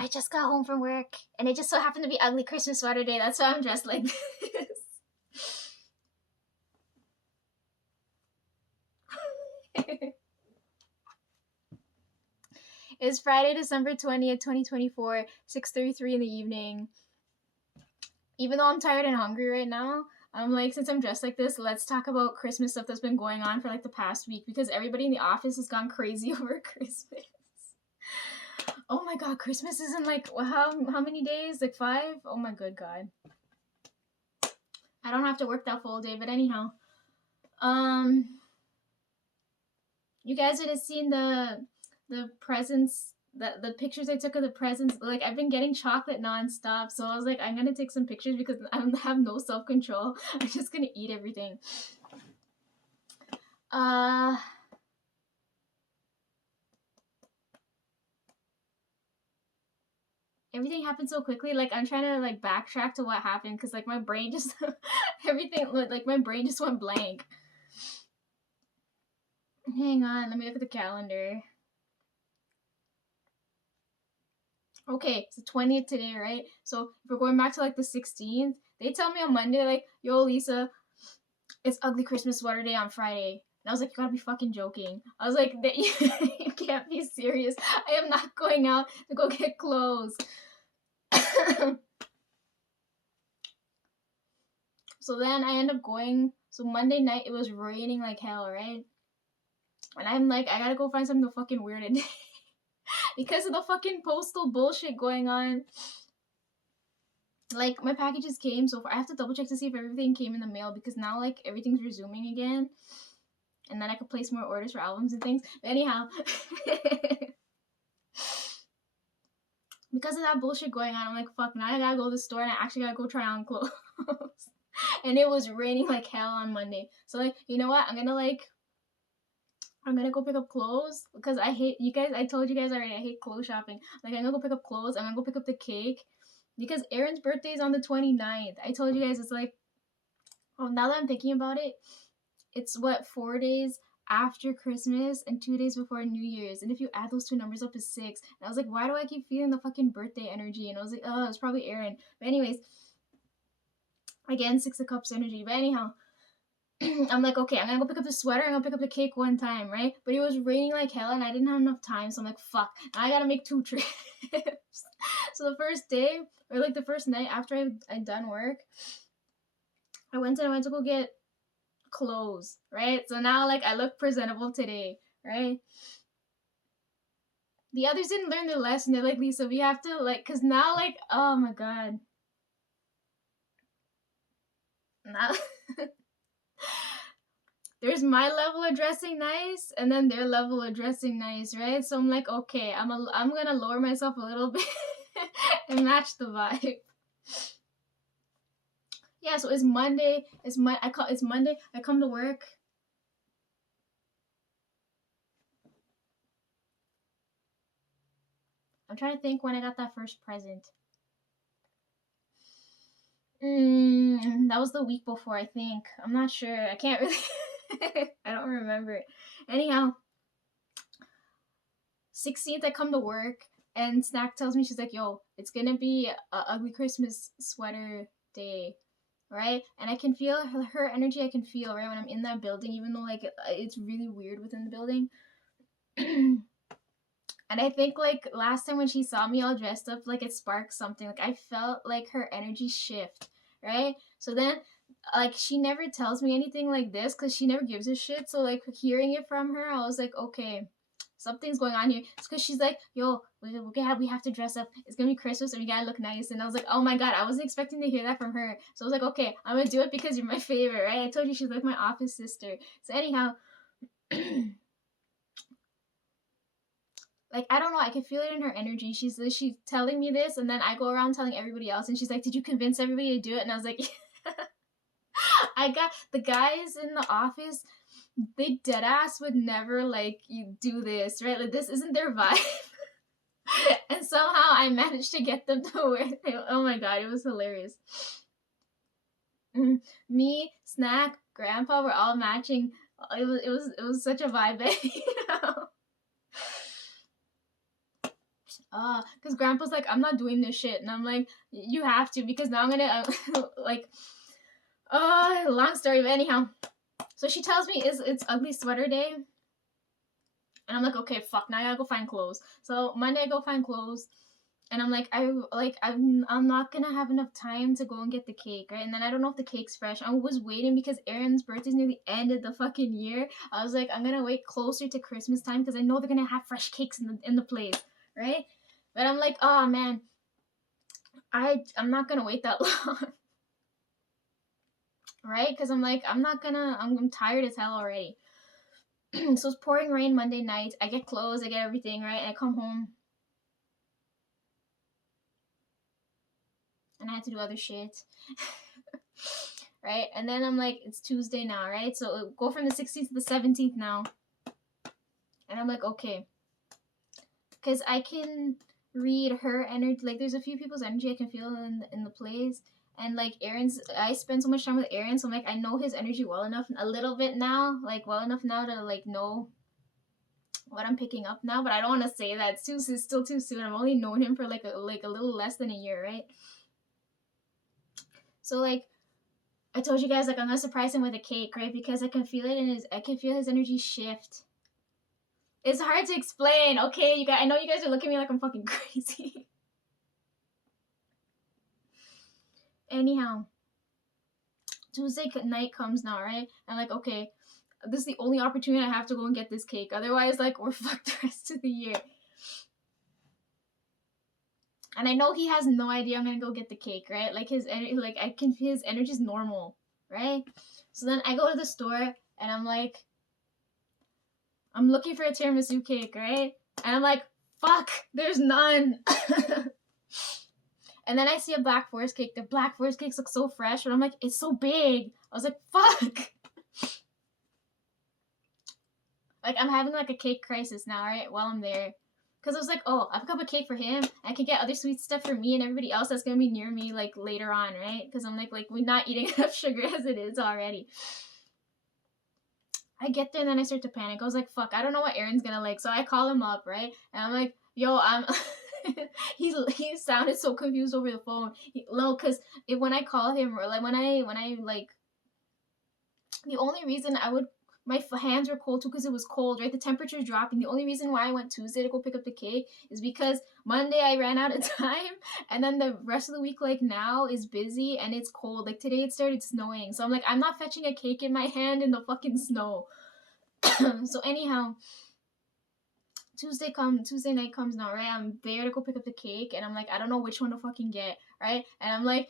I just got home from work and it just so happened to be ugly Christmas sweater day. That's why I'm dressed like this. It's Friday, December 20th, 2024, 6:33 in the evening. Even though I'm tired and hungry right now, I'm like, since I'm dressed like this, let's talk about Christmas stuff that's been going on for like the past week because everybody in the office has gone crazy over Christmas. Oh my god, Christmas is in like how many days? Like 5? Oh my good god. I don't have to work that full day, but anyhow. You guys would have seen the presents, the pictures I took of the presents. Like, I've been getting chocolate nonstop, so I was like, I'm gonna take some pictures because I have no self-control. I'm just gonna eat everything. Everything happened so quickly. Like, I'm trying to like backtrack to what happened because like my brain just everything, like my brain just went blank. Hang on, let me look at the calendar. Okay, it's the 20th today, right? So if we're going back to like the 16th, they tell me on Monday, like, yo, Lisa, it's ugly Christmas sweater day on Friday. And I was like, you gotta be fucking joking. I was like, you can't be serious. I am not going out to go get clothes. So then I end up going. So Monday night, it was raining like hell, right? And I'm like, I gotta go find something to fucking wear today. Because of the fucking postal bullshit going on. Like, my packages came, so I have to double check to see if everything came in the mail because now, like, everything's resuming again. And then I could place more orders for albums and things. But anyhow. Because of that bullshit going on, I'm like, fuck, now I gotta go to the store and I actually gotta go try on clothes. And it was raining like hell on Monday. So, like, you know what? I'm gonna go pick up clothes because I hate, you guys, I told you guys already, I hate clothes shopping. Like, I'm gonna go pick up clothes, I'm gonna go pick up the cake because Aaron's birthday is on the 29th. I told you guys, it's like, oh, now that I'm thinking about it, it's what, 4 days after Christmas and 2 days before New Year's. And if you add those two numbers up, is 6. And I was like, why do I keep feeling the fucking birthday energy? And I was like, oh, it's probably Aaron. But anyways, again, 6 of Cups energy. But anyhow, I'm like, okay, I'm gonna go pick up the sweater, I'm gonna pick up the cake one time, right? But it was raining like hell and I didn't have enough time, so I'm like, fuck, now I gotta make 2 trips. So the first day, or like the first night after I'd done work, I went to go get clothes, right? So now, like, I look presentable today, right? The others didn't learn their lesson. They're like, Lisa, we have to, like, because now, like, oh my god. Now, there's my level of dressing nice, and then their level of dressing nice, right? So I'm like, okay, I'm gonna lower myself a little bit and match the vibe. Yeah, so it's Monday. It's Monday. I come to work. I'm trying to think when I got that first present. That was the week before, I think. I'm not sure. I can't really. I don't remember. Anyhow, 16th, I come to work, and Snack tells me, she's like, yo, it's gonna be a ugly Christmas sweater day, right? And I can feel her energy. I can feel, right, when I'm in that building, even though, like, it's really weird within the building. And I think, like, last time when she saw me all dressed up, like, it sparked something. Like, I felt, like, her energy shift, right? So then, like, she never tells me anything like this because she never gives a shit. So, like, hearing it from her, I was like, okay, something's going on here. It's because she's like, yo, we have to dress up. It's going to be Christmas and we got to look nice. And I was like, oh my God, I wasn't expecting to hear that from her. So I was like, okay, I'm going to do it because you're my favorite, right? I told you she's like my office sister. So anyhow... like, I don't know, I can feel it in her energy. She's telling me this, and then I go around telling everybody else, and she's like, did you convince everybody to do it? And I was like, I got the guys in the office, they deadass would never, like, you do this, right? Like, this isn't their vibe. And somehow I managed to get them to wear it. Oh my God, it was hilarious. Me, Snack, Grandpa were all matching. It was such a vibe, you know? Because Grandpa's like, I'm not doing this shit. And I'm like, you have to, because now I'm gonna, like, long story, but anyhow. So she tells me it's ugly sweater day. And I'm like, okay, fuck, now I gotta go find clothes. So Monday I go find clothes. And I'm like, I'm not gonna have enough time to go and get the cake, right? And then I don't know if the cake's fresh. I was waiting because Aaron's birthday's near the end of the fucking year. I was like, I'm gonna wait closer to Christmas time because I know they're gonna have fresh cakes in the place, right? But I'm like, oh man, I'm not gonna wait that long, right? Because I'm like, I'm tired as hell already. So it's pouring rain Monday night. I get clothes, I get everything, right? And I come home. And I had to do other shit. Right? And then I'm like, it's Tuesday now, right? So it'll go from the 16th to the 17th now. And I'm like, okay. Because I can read her energy. Like, there's a few people's energy I can feel in the plays. And, like, I spend so much time with Aaron, so I'm like, I know his energy well enough, a little bit now. Like, well enough now to, like, know what I'm picking up now. But I don't want to say that. It's still too soon. I've only known him for, like a little less than a year, right? So, like, I told you guys, like, I'm gonna surprise him with a cake, right? Because I can feel it I can feel his energy shift. It's hard to explain, okay? You guys, I know you guys are looking at me like I'm fucking crazy. Anyhow, Tuesday night comes now, right? I'm like, okay, this is the only opportunity I have to go and get this cake. Otherwise, like, we're fucked the rest of the year. And I know he has no idea I'm gonna go get the cake, right? Like, his energy's normal, right? So then I go to the store and I'm like, I'm looking for a tiramisu cake, right? And I'm like, fuck, there's none. And then I see a Black Forest cake. The Black Forest cakes look so fresh, but I'm like, it's so big. I was like, fuck. Like, I'm having like a cake crisis now, right? While I'm there. Because I was like, oh, I've got a cake for him. I can get other sweet stuff for me and everybody else that's going to be near me, like, later on, right? Because I'm like, we're not eating enough sugar as it is already. I get there and then I start to panic. I was like, fuck, I don't know what Aaron's going to like. So I call him up, right? And I'm like, yo, he sounded so confused over the phone. Because when I call him, or like when I like, the only reason my hands were cold too because it was cold, right? The temperature's dropping. The only reason why I went Tuesday to go pick up the cake is because Monday I ran out of time, and then the rest of the week, like, now is busy and it's cold. Like, today it started snowing, so I'm like, I'm not fetching a cake in my hand in the fucking snow. So anyhow, Tuesday night comes now, right? I'm there to go pick up the cake, and I'm like, I don't know which one to fucking get, right? And I'm like,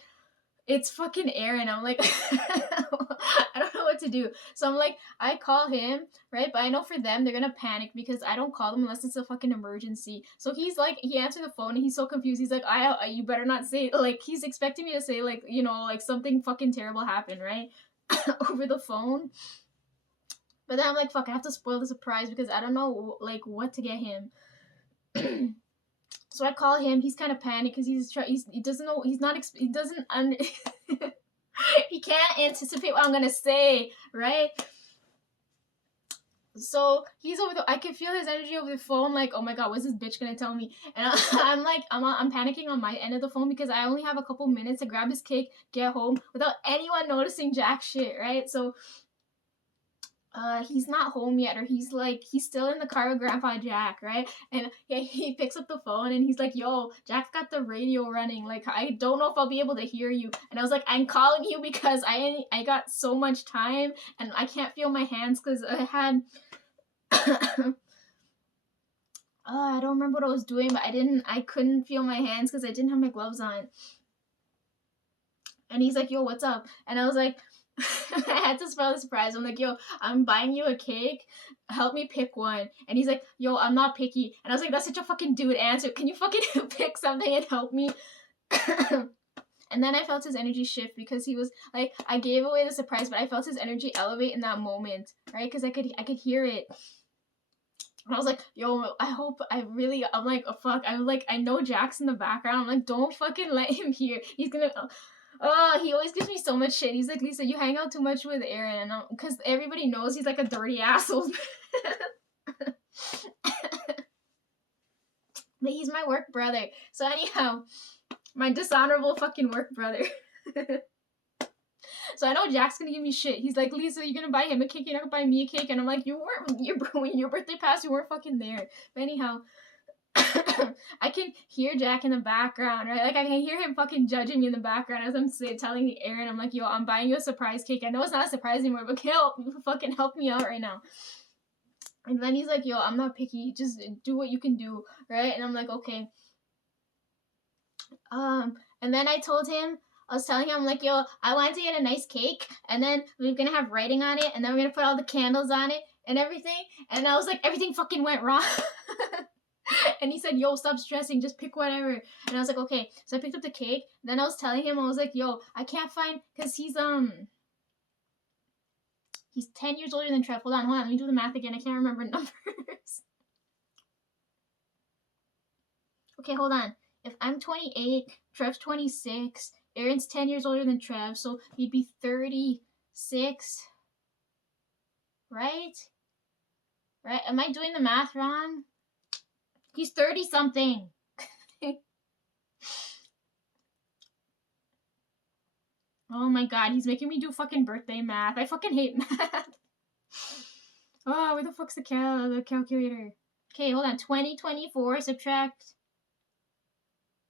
it's fucking Aaron. I'm like, I don't know what to do. So I'm like, I call him, right? But I know for them, they're gonna panic because I don't call them unless it's a fucking emergency. So he's like, he answered the phone and he's so confused. He's like, you better not say, like, he's expecting me to say, like, you know, like, something fucking terrible happened, right? Over the phone. But then I'm like, fuck, I have to spoil the surprise because I don't know, like, what to get him. So I call him. He's kind of panicked because he doesn't know. He can't anticipate what I'm gonna say, right? So he's over I can feel his energy over the phone. Like, oh my god, what's this bitch gonna tell me? And I'm like, I'm panicking on my end of the phone because I only have a couple minutes to grab his cake, get home without anyone noticing jack shit, right? So he's not home yet, or he's still in the car with Grandpa Jack, right? And he picks up the phone and he's like, yo, Jack's got the radio running, like, I don't know if I'll be able to hear you. And I was like, I'm calling you because I got so much time and I can't feel my hands because I had I don't remember what I was doing, but I couldn't feel my hands because I didn't have my gloves on. And he's like, yo, what's up? And I was like, I had to spoil the surprise. I'm like, yo, I'm buying you a cake. Help me pick one. And he's like, yo, I'm not picky. And I was like, that's such a fucking dude answer. Can you fucking pick something and help me? And then I felt his energy shift because he was like, I gave away the surprise, but I felt his energy elevate in that moment, right? Because I could hear it. And I was like, yo, I'm like, oh, fuck. I'm like, I know Jack's in the background. I'm like, don't fucking let him hear. He's gonna... he always gives me so much shit. He's like, Lisa, you hang out too much with Aaron. Because everybody knows he's like a dirty asshole. But he's my work brother. So anyhow, my dishonorable fucking work brother. So I know Jack's gonna give me shit. He's like, Lisa, you're gonna buy him a cake, you're not gonna buy me a cake. And I'm like, when your birthday passed, you weren't fucking there. But anyhow, I can hear Jack in the background, right? Like I can hear him fucking judging me in the background as I'm telling Aaron, I'm like, yo, I'm buying you a surprise cake. I know it's not a surprise anymore, but fucking help me out right now. And then he's like, yo, I'm not picky, just do what you can do, right? And I'm like, okay. And then I was telling him, I'm like, yo, I wanted to get a nice cake, and then we're gonna have writing on it, and then we're gonna put all the candles on it and everything. And I was like, everything fucking went wrong. And he said, yo, stop stressing, just pick whatever. And I was like, okay. So I picked up the cake. Then I was telling him, I was like, yo, I can't find, because he's 10 years older than Trev. Hold on, let me do the math again. I can't remember numbers. Okay, hold on. If I'm 28, Trev's 26, Aaron's 10 years older than Trev, so he'd be 36, right? Right? Am I doing the math wrong? He's 30-something. Oh my god, he's making me do fucking birthday math. I fucking hate math. Oh, where the fuck's the calculator? Okay, hold on. 2024 subtract.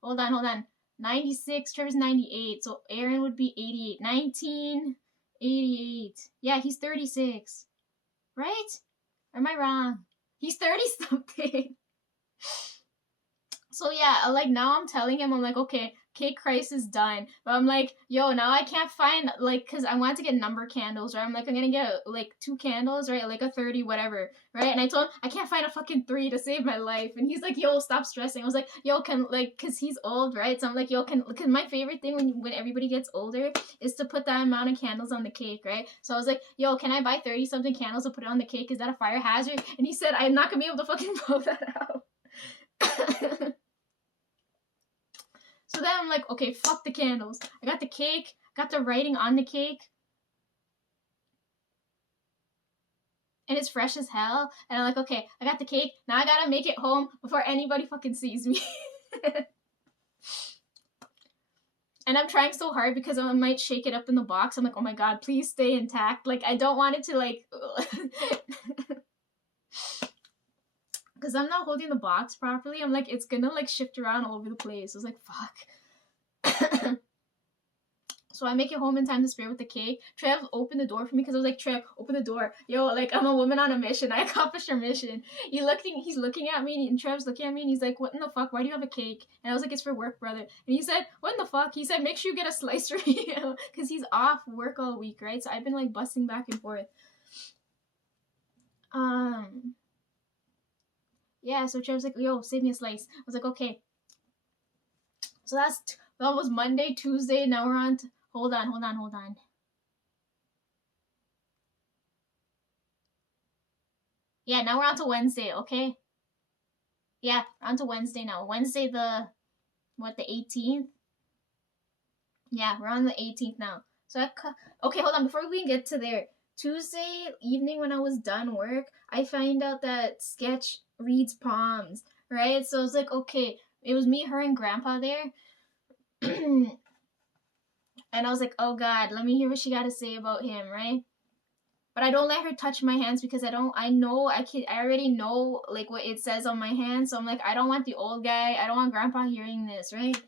Hold on. 96, Trevor's 98, so Aaron would be 88. 1988. Yeah, he's 36. Right? Or am I wrong? He's 30-something. So yeah, like now I'm telling him, I'm like, okay, cake crisis is done. But I'm like, yo, now I can't find, like, because I wanted to get number candles, right? I'm like, I'm gonna get, like, 2 candles, right? Like a 30, whatever, right? And I told him, I can't find a fucking 3 to save my life. And he's like, yo, stop stressing. I was like, yo, because he's old, right? So I'm like, yo, because my favorite thing when everybody gets older is to put that amount of candles on the cake, right? So I was like, yo, can I buy 30-something candles to put it on the cake? Is that a fire hazard? And he said, I'm not gonna be able to fucking blow that out. So then I'm like, okay, fuck the candles. I got the cake, got the writing on the cake. And it's fresh as hell. And I'm like, okay, I got the cake. Now I gotta make it home before anybody fucking sees me. And I'm trying so hard because I might shake it up in the box. I'm like, oh my god, please stay intact. Like, I don't want it to, like... Because I'm not holding the box properly. I'm like, it's gonna, like, shift around all over the place. I was like, fuck. So I make it home in time to spare with the cake. Trev opened the door for me because I was like, Trev, open the door. Yo, like, I'm a woman on a mission. I accomplished our mission. He's looking at me, and Trev's looking at me, and he's like, what in the fuck? Why do you have a cake? And I was like, it's for work, brother. And he said, what in the fuck? He said, make sure you get a slice for me. Because he's off work all week, right? So I've been, like, busting back and forth. Yeah, so Trev's like, yo, save me a slice. I was like, okay. So that was Monday, Tuesday, now we're on hold on. Yeah, now we're on to Wednesday, okay? Yeah, we're on to Wednesday now. Wednesday the 18th? Yeah, we're on the 18th now. So okay, hold on, before we get to there. Tuesday evening when I was done work, I find out that Sketch reads palms, right? So I was like, okay, it was me, her, and Grandpa there. And I was like, oh god, let me hear what she got to say about him, right? But I don't let her touch my hands because I already know, like, what it says on my hands. So I'm like, I don't want the old guy, I don't want Grandpa hearing this, right?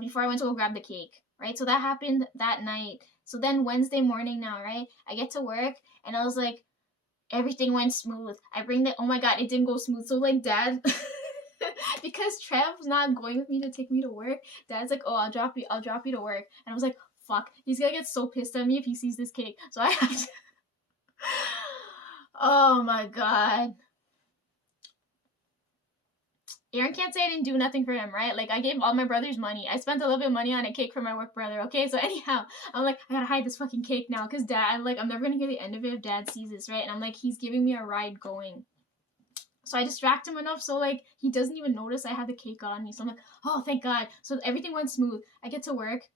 Before I went to go grab the cake, right? So that happened that night. So then Wednesday morning now, right? I get to work and I was like, everything went smooth. Oh my god, it didn't go smooth. So like Dad, because Trev's not going with me to take me to work, Dad's like, oh, I'll drop you to work. And I was like, fuck, he's gonna get so pissed at me if he sees this cake. So I have to... Oh my god. Aaron can't say I didn't do nothing for him, right? Like, I gave all my brother's money. I spent a little bit of money on a cake for my work brother, okay? So anyhow, I'm like, I gotta hide this fucking cake now, because Dad, I'm never gonna hear the end of it if Dad sees this, right? And I'm like, he's giving me a ride going. So I distract him enough so, like, he doesn't even notice I have the cake on me. So I'm like, oh, thank God. So everything went smooth. I get to work.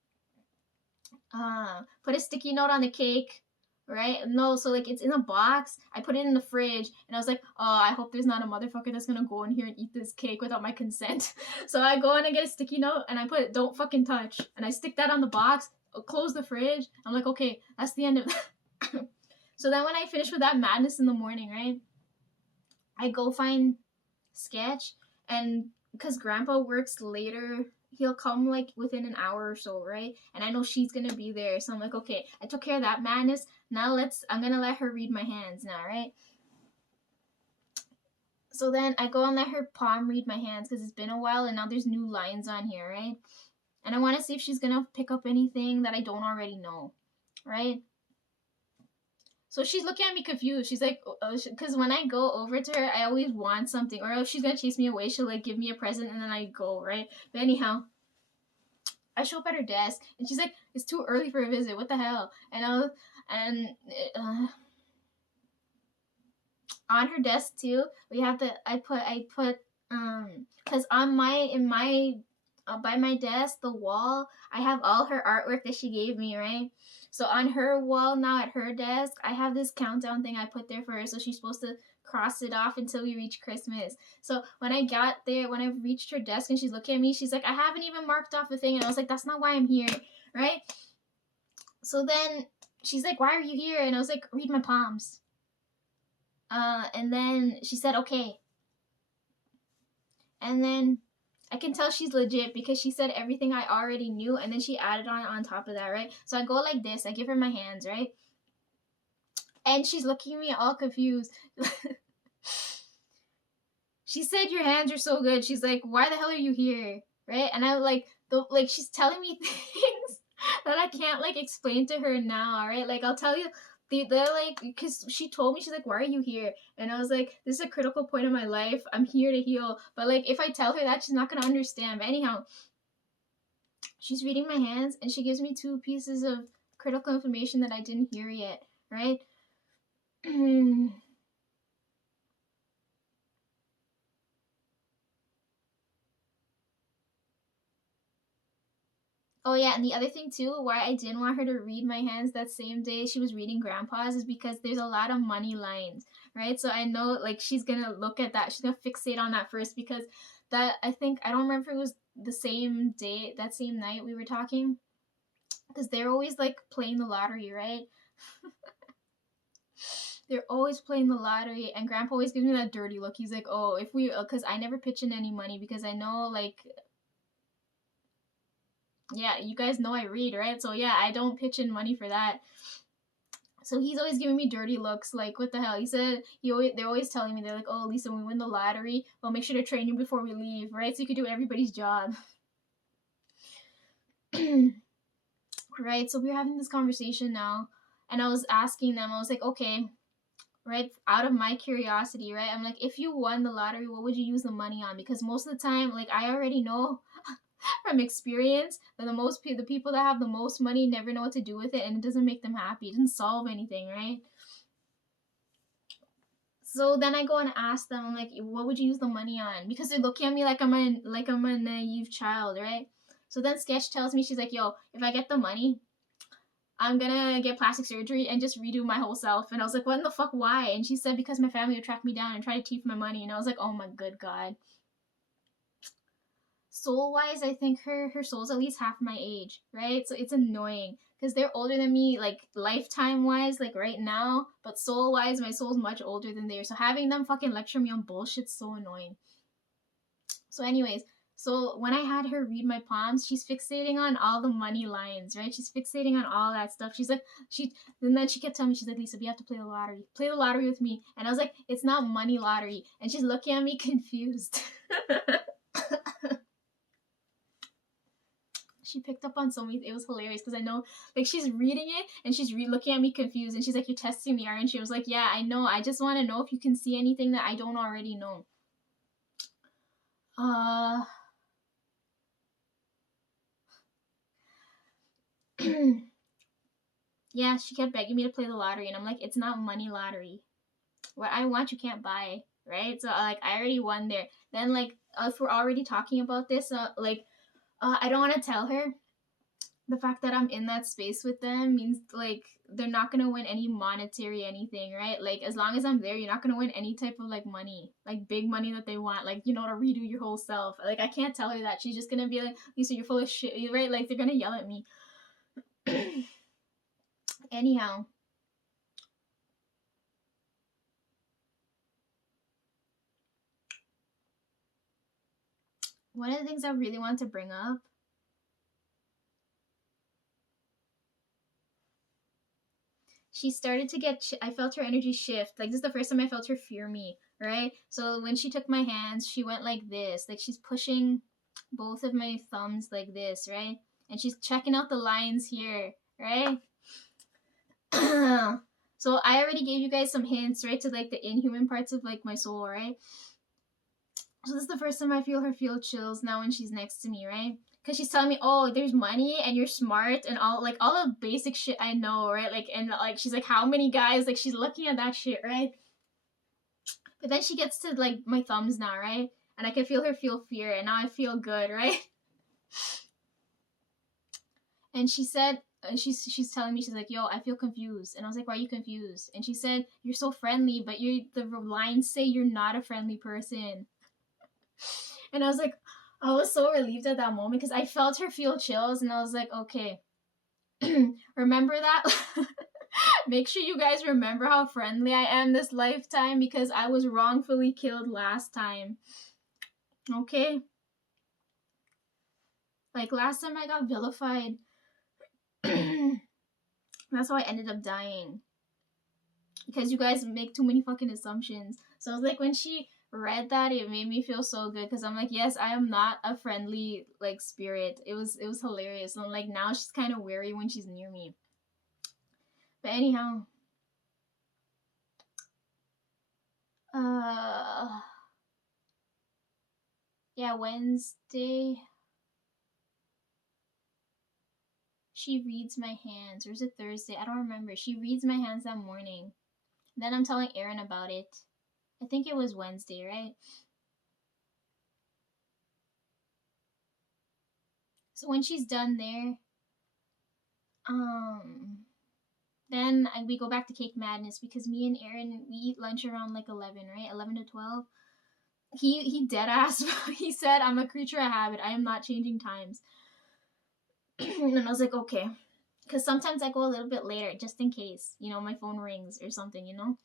Put a sticky note on the cake. right? No, so like it's in a box. I put it in the fridge, and I was like, oh, I hope there's not a motherfucker that's gonna go in here and eat this cake without my consent. So I go in and get a sticky note, and I put don't fucking touch, and I stick that on the box. Close the fridge. I'm like, okay, that's the end of that. So then when I finish with that madness in the morning, right? I go find Sketch, and because Grandpa works later, he'll come like within an hour or so, right? And I know she's gonna be there, so I'm like, okay, I took care of that madness. Now I'm gonna let her read my hands now, right? So then I go and let her palm read my hands because it's been a while and now there's new lines on here, right? And I want to see if she's gonna pick up anything that I don't already know, right? So she's looking at me confused. She's like, because when I go over to her, I always want something, or if she's gonna chase me away, she'll like give me a present and then I go, right? But anyhow, I show up at her desk and she's like, it's too early for a visit. What the hell? And on her desk too, we have the I put because on my in my by my desk, the wall, I have all her artwork that she gave me, right? So on her wall now at her desk, I have this countdown thing I put there for her. So she's supposed to cross it off until we reach Christmas. So when I got there, when I reached her desk and she's looking at me, she's like, I haven't even marked off a thing. And I was like, that's not why I'm here, right? So then she's like, why are you here? And I was like, read my palms. And then she said, okay. And then I can tell she's legit because she said everything I already knew and then she added on top of that, right? So I go like this, I give her my hands, right? And she's looking at me all confused. She said, your hands are so good. She's like, why the hell are you here? Right? And I'm like, she's telling me things that I can't like explain to her now, right? Like I'll tell you, they're like, because she told me, she's like, why are you here? And I was like, this is a critical point in my life. I'm here to heal. But like, if I tell her that, she's not gonna understand. But anyhow, she's reading my hands and she gives me 2 pieces of critical information that I didn't hear yet, right? Oh yeah, and the other thing too, why I didn't want her to read my hands that same day she was reading Grandpa's is because there's a lot of money lines, right? So I know like she's gonna look at that, she's gonna fixate on that first because that I think I don't remember if it was the same day, that same night we were talking, because they're always like playing the lottery, right? They're always playing the lottery, and Grandpa always gives me that dirty look. He's like, "Oh, if we, because I never pitch in any money because I know like yeah, you guys know I read, right? So yeah, I don't pitch in money for that." So he's always giving me dirty looks, like what the hell? He said they're always telling me, they're like, "Oh, Lisa, when we win the lottery, we'll make sure to train you before we leave, right? So you can do everybody's job." Right? So we were having this conversation now, and I was asking them, I was like, okay, right, out of my curiosity, right? I'm like, if you won the lottery, what would you use the money on? Because most of the time, like I already know from experience that the people that have the most money never know what to do with it, and it doesn't make them happy. It doesn't solve anything, right? So then I go and ask them, I'm like, what would you use the money on? Because they're looking at me like I'm a naive child, right? So then Sketch tells me, she's like, yo, if I get the money, I'm gonna get plastic surgery and just redo my whole self. And I was like, what in the fuck, why? And she said, because my family would track me down and try to thief my money. And I was like, oh my good god. Soul wise, I think her soul's at least half my age, right? So it's annoying because they're older than me, like lifetime wise, like right now. But soul wise, my soul's much older than theirs. So having them fucking lecture me on bullshit's so annoying. So, anyways, so when I had her read my palms, she's fixating on all the money lines, right? She's fixating on all that stuff. She's like, and then she kept telling me, she's like, Lisa, we have to play the lottery. Play the lottery with me. And I was like, it's not money lottery. And she's looking at me confused. She picked up on so many. It was hilarious because I know, like, she's reading it and she's looking at me confused, and she's like, "You're testing me, aren't you?" I was like, "Yeah, I know. I just want to know if you can see anything that I don't already know." Uh, yeah, she kept begging me to play the lottery, and I'm like, "It's not money lottery. What I want, you can't buy, right?" So like, I already won there. Then like, if we're already talking about this, I don't want to tell her the fact that I'm in that space with them means like they're not gonna win any monetary anything, right? Like as long as I'm there, you're not gonna win any type of like money, like big money that they want, like, you know, to redo your whole self. Like I can't tell her that. She's just gonna be like, Lisa, you're full of shit, right? Like they're gonna yell at me. Anyhow, one of the things I really want to bring up, she started to get, I felt her energy shift. Like this is the first time I felt her fear me, right? So when she took my hands, she went like this. Like she's pushing both of my thumbs like this, right? And she's checking out the lines here, right? So I already gave you guys some hints, right, to like the inhuman parts of like my soul, right? So this is the first time I feel her feel chills now when she's next to me, right? Because she's telling me, oh, there's money and you're smart and all the basic shit I know, right? Like, and like she's like, how many guys? Like she's looking at that shit, right? But then she gets to like my thumbs now, right? And I can feel her feel fear, and now I feel good, right? And she said, she's telling me, she's like, yo, I feel confused. And I was like, why are you confused? And she said, you're so friendly, but the lines say you're not a friendly person. And I was like, I was so relieved at that moment because I felt her feel chills, and I was like, okay, remember that? Make sure you guys remember how friendly I am this lifetime because I was wrongfully killed last time. Okay? Like last time I got vilified. That's how I ended up dying. Because you guys make too many fucking assumptions. So I was like, when she read that, it made me feel so good because I'm like, yes, I am not a friendly like spirit. It was hilarious. And like now she's kind of wary when she's near me. But anyhow, yeah, Wednesday. She reads my hands, or is it Thursday? I don't remember. She reads my hands that morning. Then I'm telling Aaron about it. I think it was Wednesday, right? So when she's done there, then we go back to Cake Madness because me and Aaron, we eat lunch around like 11, right? 11 to 12. He dead ass. He said, I'm a creature of habit. I am not changing times. And I was like, okay. Because sometimes I go a little bit later just in case, you know, my phone rings or something, you know?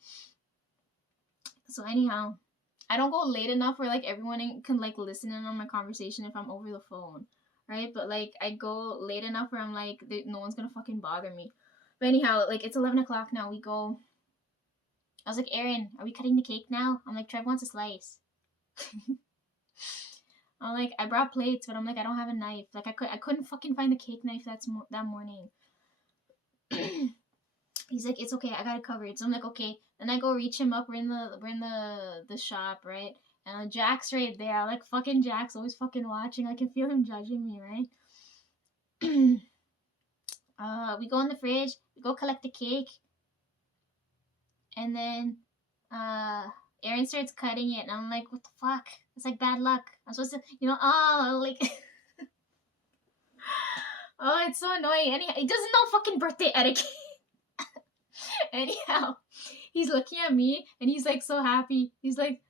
So anyhow, I don't go late enough where like everyone can like listen in on my conversation if I'm over the phone, right? But like I go late enough where I'm like no one's gonna fucking bother me. But anyhow, like it's 11 o'clock now. We go. I was like, Aaron, are we cutting the cake now? I'm like, Trev wants a slice. I'm like, I brought plates, but I'm like, I don't have a knife. Like I couldn't fucking find the cake knife that morning. He's like, it's okay, I got it covered. So I'm like, okay. Then I go reach him up. We're in the shop, right? And Jack's right there. Like fucking Jack's always fucking watching. I can feel him judging me, right? We go in the fridge. We go collect the cake, and then Aaron starts cutting it, and I'm like, what the fuck? It's like bad luck. I'm supposed to, you know, like. Oh, it's so annoying. Anyhow, he doesn't know fucking birthday etiquette. Anyhow, he's looking at me and he's like so happy. He's like,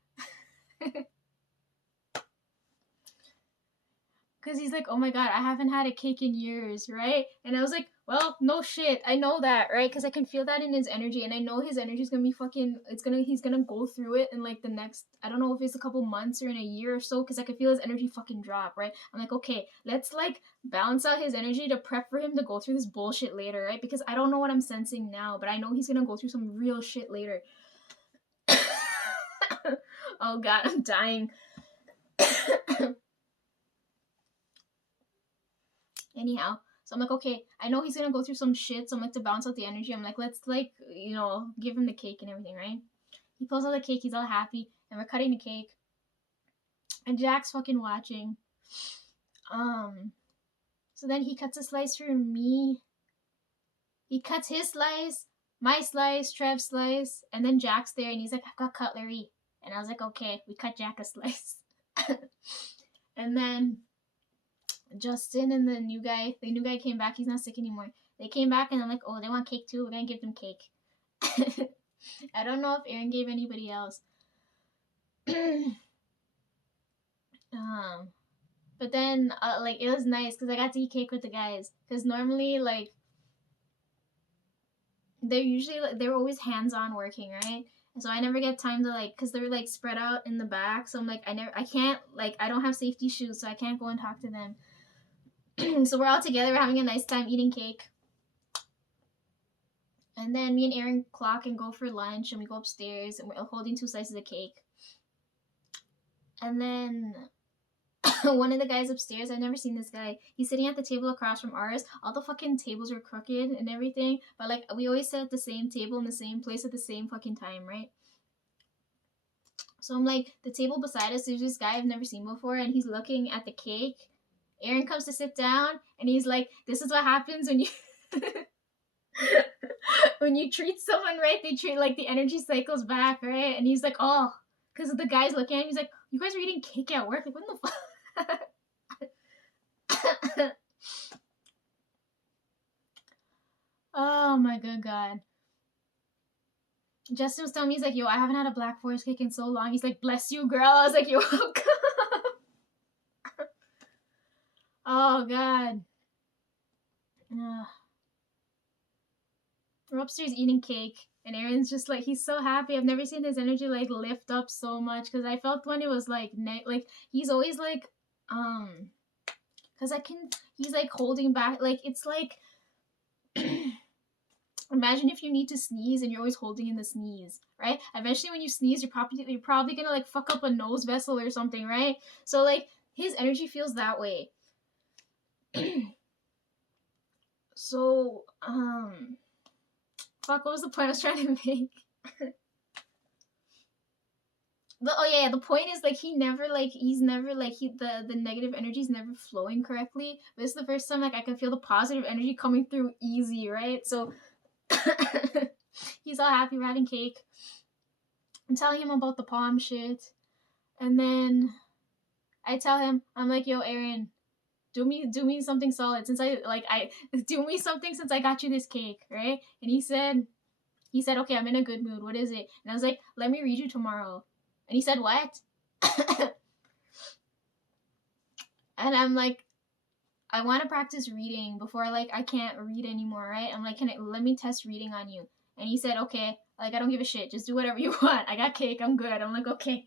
because he's like, oh my god, I haven't had a cake in years, right? And I was like, well, no shit, I know that, right? Because I can feel that in his energy, and I know his energy is gonna be fucking. He's gonna go through it in like the next. I don't know if it's a couple months or in a year or so, because I can feel his energy fucking drop, right? I'm like, okay, let's like balance out his energy to prep for him to go through this bullshit later, right? Because I don't know what I'm sensing now, but I know he's gonna go through some real shit later. Oh god, I'm dying. Anyhow, so I'm like, okay, I know he's gonna go through some shit, so I'm like, to bounce out the energy, I'm like, let's like, you know, give him the cake and everything, right? He pulls out the cake, he's all happy, and we're cutting the cake, and Jack's fucking watching. So then he cuts a slice for me. He cuts his slice, my slice, Trev's slice, and then Jack's there, and he's like, I've got cutlery, and I was like, okay, we cut Jack a slice, and then Justin and the new guy came back. He's not sick anymore. They came back and I'm like, oh, they want cake too. We're gonna give them cake. I don't know if Aaron gave anybody else. But then like it was nice because I got to eat cake with the guys. Because normally like they're always hands-on working, right? And so I never get time to like, because they're like spread out in the back. So I'm like, I can't like, I don't have safety shoes, so I can't go and talk to them. So we're all together, we're having a nice time eating cake. And then me and Aaron clock and go for lunch, and we go upstairs, and we're holding 2 slices of cake. And then one of the guys upstairs, I've never seen this guy. He's sitting at the table across from ours. All the fucking tables were crooked and everything, but like we always sit at the same table in the same place at the same fucking time, right? So I'm like, the table beside us, there's this guy I've never seen before, and he's looking at the cake. Aaron comes to sit down, and he's like, this is what happens when you when you treat someone right, they treat like the energy cycles back, right? And he's like, oh, because the guy's looking at him, he's like, you guys are eating cake at work? Like, what the fuck? Oh my good God. Justin was telling me, he's like, yo, I haven't had a Black Forest cake in so long. He's like, bless you, girl. I was like, you're welcome. Oh God. We're upstairs eating cake, and Aaron's just like, he's so happy. I've never seen his energy like lift up so much, because I felt when it was like like he's always like because he's like holding back, like it's like imagine if you need to sneeze and you're always holding in the sneeze, right? Eventually when you sneeze, you're probably gonna like fuck up a nose vessel or something, right? So like his energy feels that way. So fuck, what was the point I was trying to make? The point is like he's never like the negative energy is never flowing correctly. But this is the first time like I can feel the positive energy coming through easy, right? So he's all happy, we're having cake. I'm telling him about the palm shit, and then I tell him, I'm like, yo, Aaron, do me something solid since I do me something since I got you this cake, right? And he said, okay, I'm in a good mood. What is it? And I was like, let me read you tomorrow. And he said, what? And I'm like, I want to practice reading before like I can't read anymore, right? I'm like, let me test reading on you. And he said, okay, like I don't give a shit. Just do whatever you want. I got cake. I'm good. I'm like, okay.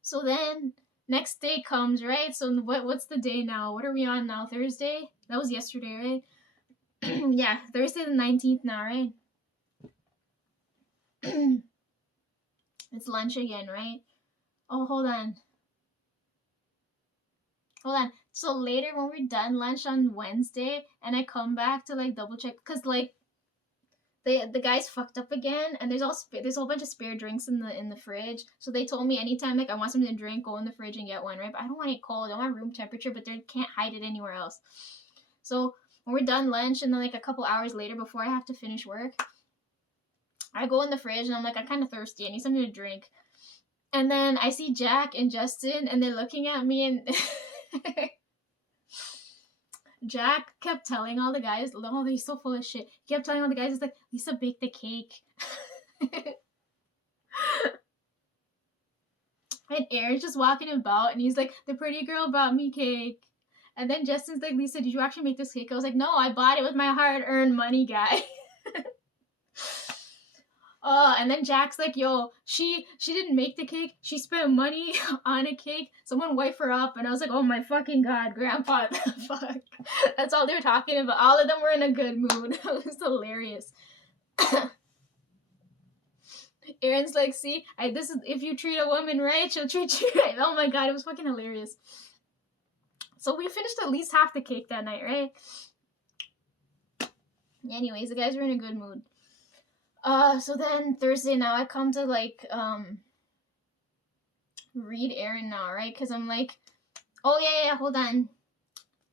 So then next day comes, right? So what's the day now? What are we on now? Thursday? That was yesterday, right? Yeah, Thursday the 19th now, right? It's lunch again, right? Oh, hold on. So later when we're done lunch on Wednesday and I come back to like double check, because like the guys fucked up again, and there's a whole bunch of spare drinks in the fridge. So they told me anytime like I want something to drink, go in the fridge and get one, right? But I don't want it cold. I want room temperature, but they can't hide it anywhere else. So when we're done lunch and then like a couple hours later before I have to finish work, I go in the fridge and I'm like, I'm kind of thirsty. I need something to drink. And then I see Jack and Justin, and they're looking at me, and Jack kept telling all the guys, oh, he's so full of shit. He kept telling all the guys, he's like, Lisa baked the cake. And Aaron's just walking about, and he's like, the pretty girl brought me cake. And then Justin's like, Lisa, did you actually make this cake? I was like, no, I bought it with my hard-earned money, guy. And then Jack's like, yo, she didn't make the cake. She spent money on a cake. Someone wipe her up. And I was like, oh my fucking God, Grandpa, the fuck. That's all they were talking about. All of them were in a good mood. It was hilarious. Aaron's like, see, this is, if you treat a woman right, she'll treat you right. Oh my God, it was fucking hilarious. So we finished at least half the cake that night, right? Anyways, the guys were in a good mood. So then Thursday now I come to like read Aaron now, right? Because I'm like, oh yeah, hold on.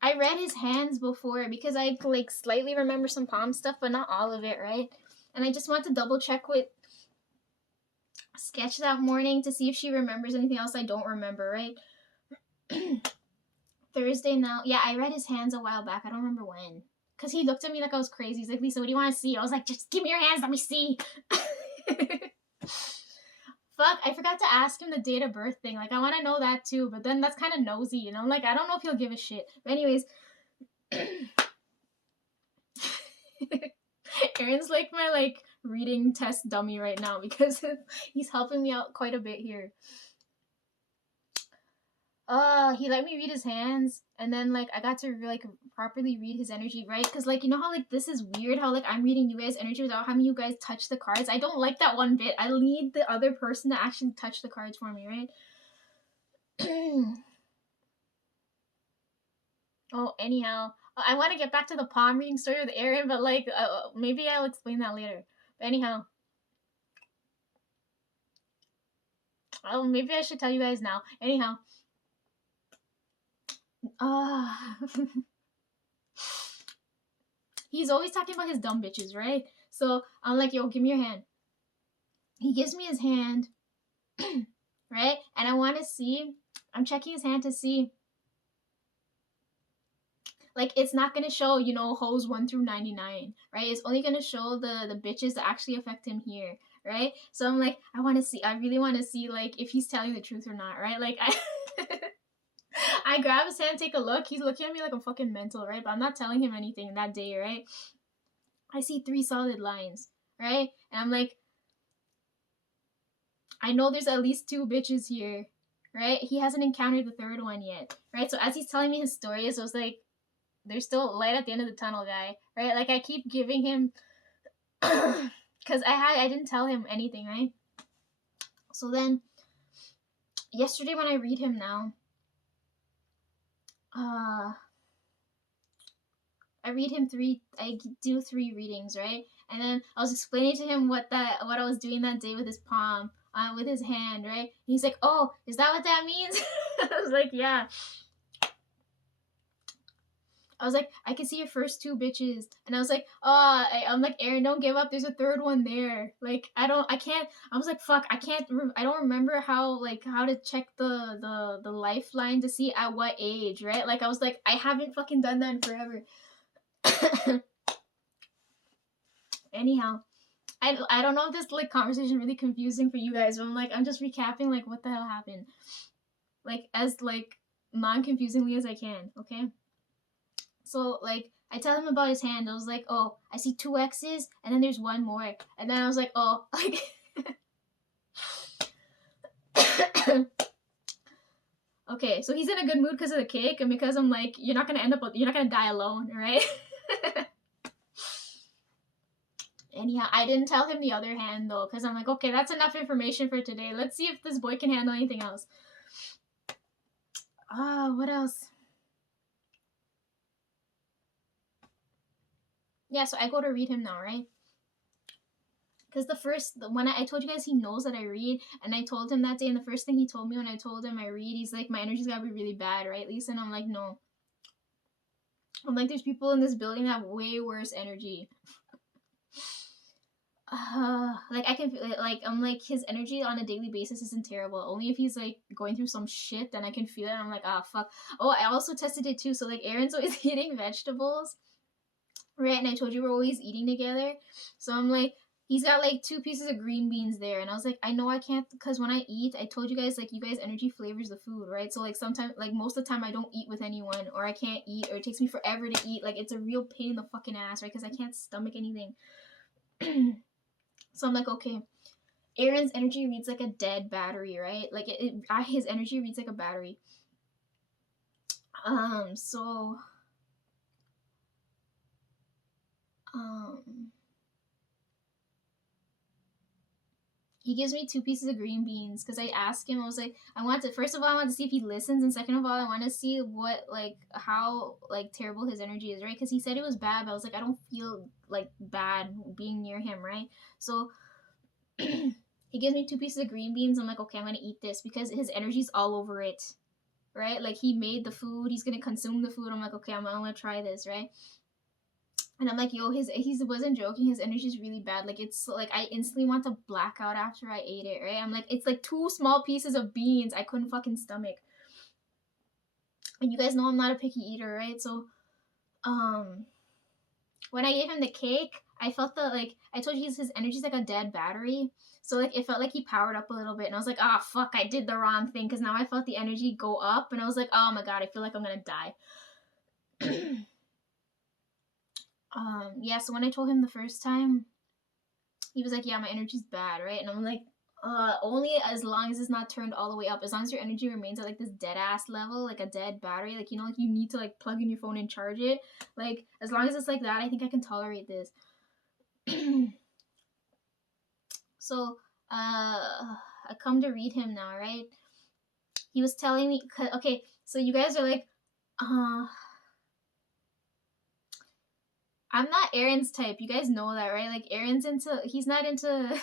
I read his hands before because I like slightly remember some palm stuff, but not all of it, right? And I just want to double check with Sketch that morning to see if she remembers anything else I don't remember, right? Thursday now. Yeah, I read his hands a while back. I don't remember when. Because he looked at me like I was crazy. He's like, Lisa, what do you want to see? I was like, just give me your hands. Let me see. Fuck, I forgot to ask him the date of birth thing. Like, I want to know that too. But then that's kind of nosy, you know? Like, I don't know if he'll give a shit. But anyways. Aaron's like my, like, reading test dummy right now because he's helping me out quite a bit here. He let me read his hands, and then, like, I got to, like, properly read his energy, right? Because, like, you know how, like, this is weird how, like, I'm reading you guys' energy without having you guys touch the cards? I don't like that one bit. I need the other person to actually touch the cards for me, right? Oh, anyhow, I want to get back to the palm reading story with Aaron, but, like, maybe I'll explain that later. But anyhow. Oh, maybe I should tell you guys now. Anyhow. He's always talking about his dumb bitches, right? So I'm like, yo, give me your hand. He gives me his hand, right? And I want to see, I'm checking his hand to see, like, it's not going to show, you know, hoes 1 through 99, right? It's only going to show the bitches that actually affect him here, right? So I'm like, I really want to see, like, if he's telling the truth or not, right? Like, I grab his hand, take a look. He's looking at me like I'm fucking mental, right? But I'm not telling him anything that day, right? I see 3 solid lines, right? And I'm like, I know there's at least 2 bitches here, right? He hasn't encountered the 3rd one yet, right? So as he's telling me his stories, I was like, there's still light at the end of the tunnel, guy, right? Like, I keep giving him, because I didn't tell him anything, right? So then, yesterday when I read him now, I read him I do 3 readings, right? And then I was explaining to him what I was doing that day with his palm, with his hand, right? And he's like, oh, is that what that means? I was like, yeah. I was like, I can see your first 2 bitches. And I was like, I'm like, Aaron, don't give up. There's a 3rd one there. Like, I was like, fuck, I don't remember how to check the lifeline to see at what age, right? Like, I was like, I haven't fucking done that in forever. Anyhow, I don't know if this, like, conversation really confusing for you guys, but I'm just recapping, like, what the hell happened, like, as, like, non-confusingly as I can, okay? So, like, I tell him about his hand. I was like, oh, I see 2 X's, and then there's 1 more, and then I was like, oh, like, okay, so he's in a good mood because of the cake, and because I'm like, you're not gonna die alone, right? Anyhow, I didn't tell him the other hand, though, because I'm like, okay, that's enough information for today. Let's see if this boy can handle anything else. What else? Yeah, so I go to read him now, right? Because when I told you guys he knows that I read, and I told him that day, and the first thing he told me when I told him I read, he's like, my energy's gotta be really bad, right, Lisa? And I'm like, no. I'm like, there's people in this building that have way worse energy. Like, I can feel, like, I'm like, his energy on a daily basis isn't terrible. Only if he's, like, going through some shit, then I can feel it. I'm like, fuck. Oh, I also tested it too. So, like, Aaron's always eating vegetables, right? And I told you we're always eating together. So I'm like, he's got, like, 2 pieces of green beans there. And I was like, I know I can't, because when I eat, I told you guys, like, you guys' energy flavors the food, right? So, like, sometimes, like, most of the time I don't eat with anyone, or I can't eat, or it takes me forever to eat. Like, it's a real pain in the fucking ass, right? Because I can't stomach anything. So I'm like, okay, Aaron's energy reads like a dead battery, right? Like, his energy reads like a battery. So, he gives me 2 pieces of green beans because I asked him, I was like, first of all, I want to see if he listens, and second of all, I want to see how, like, terrible his energy is, right? Because he said it was bad, but I was like, I don't feel, like, bad being near him, right? So, he gives me 2 pieces of green beans. I'm like, okay, I'm gonna eat this because his energy's all over it, right? Like, he made the food, he's gonna consume the food. I'm like, okay, I'm gonna try this, right? And I'm like, yo, he wasn't joking. His energy's really bad. Like, it's like I instantly want to black out after I ate it, right? I'm like, it's like 2 small pieces of beans I couldn't fucking stomach. And you guys know I'm not a picky eater, right? So, when I gave him the cake, I felt that, like, I told you his energy's like a dead battery. So, like, it felt like he powered up a little bit. And I was like, ah, oh, fuck, I did the wrong thing. Because now I felt the energy go up. And I was like, oh my God, I feel like I'm going to die. Yeah, so when I told him the first time, he was like, yeah, my energy's bad, right? And I'm like, only as long as it's not turned all the way up. As long as your energy remains at like this dead ass level, like a dead battery, like, you know, like you need to like plug in your phone and charge it. Like, as long as it's like that, I think I can tolerate this. So, I come to read him now, right? He was telling me, okay, so you guys are like, I'm not Aaron's type. You guys know that, right? Like, he's not into,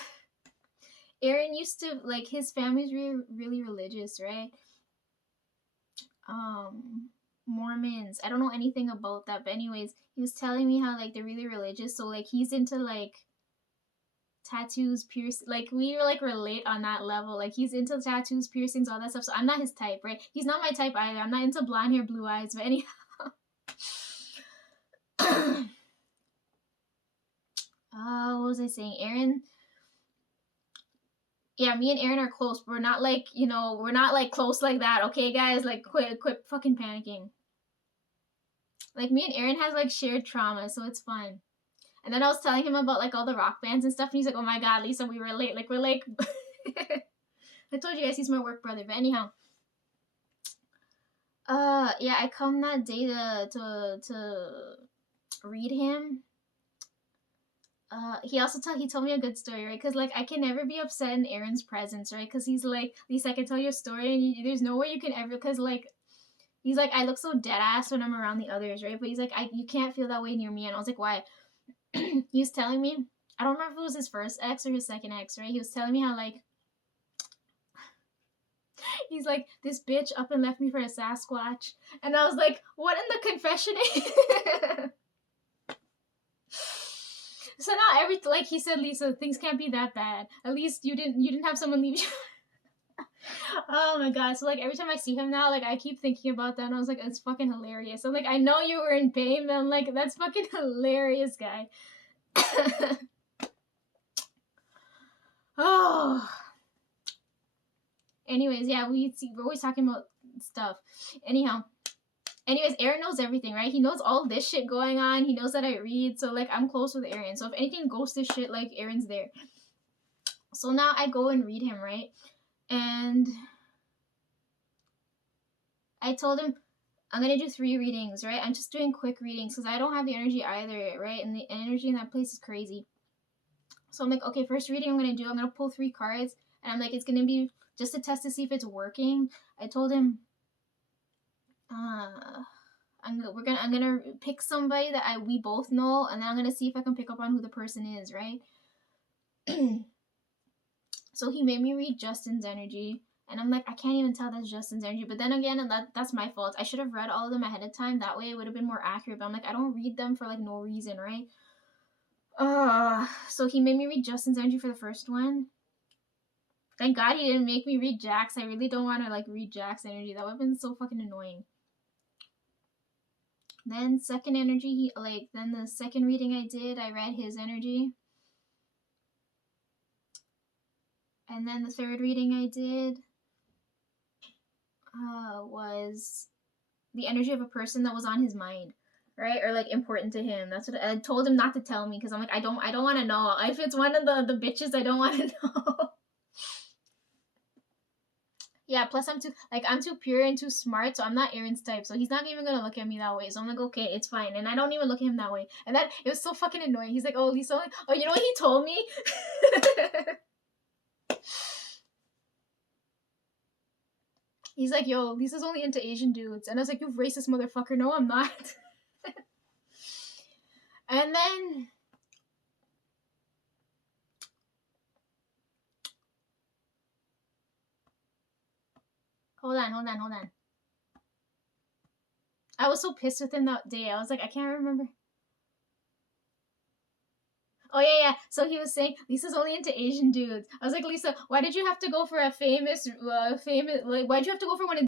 Aaron used to, like, his family's really religious, right? Mormons. I don't know anything about that, but anyways, he was telling me how, like, they're really religious, so, like, he's into, like, tattoos, piercing, like, we like relate on that level. Like, he's into tattoos, piercings, all that stuff. So I'm not his type, right? He's not my type either. I'm not into blonde hair, blue eyes. But anyhow, what was I saying? Aaron. Yeah, me and Aaron are close. But we're not like, you know, we're not like close like that. Okay, guys, like quit fucking panicking. Like, me and Aaron has like shared trauma, so it's fine. And then I was telling him about like all the rock bands and stuff, and he's like, "Oh my God, Lisa, we relate. Like, we're like." I told you guys he's my work brother. But anyhow, yeah, I come that day to read him. He told me a good story, right? Because, like, I can never be upset in Aaron's presence, right? Because he's like, Lisa, I can tell you a story, and there's no way you can ever, because, like, he's like, I look so dead ass when I'm around the others, right? But he's like, you can't feel that way near me. And I was like, why? He was telling me, I don't remember if it was his first ex or his second ex, right? He was telling me how, like, he's like, this bitch up and left me for a Sasquatch. And I was like, what in the confession? So now like he said, Lisa, things can't be that bad. At least you didn't have someone leave you. Oh my God. So, like, every time I see him now, like, I keep thinking about that, and I was like, it's fucking hilarious. I'm like, I know you were in pain, but I'm like, that's fucking hilarious, guy. Oh. Anyways, yeah, we're always talking about stuff. Anyways, Aaron knows everything, right? He knows all this shit going on. He knows that I read, so, like, I'm close with Aaron. So if anything goes to shit, like, Aaron's there. So now I go and read him, right? And I told him I'm gonna do 3 readings, right? I'm just doing quick readings because I don't have the energy either, right? And the energy in that place is crazy. So I'm like, okay, first reading I'm gonna pull 3 cards, and I'm like, it's gonna be just a test to see if it's working. I told him, I'm gonna pick somebody that we both know, and then I'm gonna see if I can pick up on who the person is, right? So he made me read Justin's energy, and I'm like, I can't even tell that's Justin's energy. But then again, and that's my fault. I should have read all of them ahead of time. That way it would have been more accurate. But I'm like, I don't read them for like no reason, right? So he made me read Justin's energy for the first one. Thank God he didn't make me read Jack's. I really don't want to like read Jack's energy. That would have been so fucking annoying. Then second energy, then the second reading I did, I read his energy. And then the third reading I did was the energy of a person that was on his mind, right? Or like important to him. That's what I told him not to tell me, because I'm like, I don't want to know. If it's one of the bitches, I don't want to know. Yeah, plus I'm too pure and too smart, so I'm not Aaron's type, so he's not even gonna look at me that way. So I'm like, okay, it's fine. And I don't even look at him that way. And then it was so fucking annoying. He's like, oh, Lisa, oh, you know what he told me? He's like, yo, Lisa's only into Asian dudes. And I was like, you racist motherfucker. No, I'm not. And then hold on. I was so pissed with him that day. I was like, I can't remember. Oh yeah. So he was saying Lisa's only into Asian dudes. I was like, Lisa, why did you have to go for a famous? Like, why'd you have to go for one of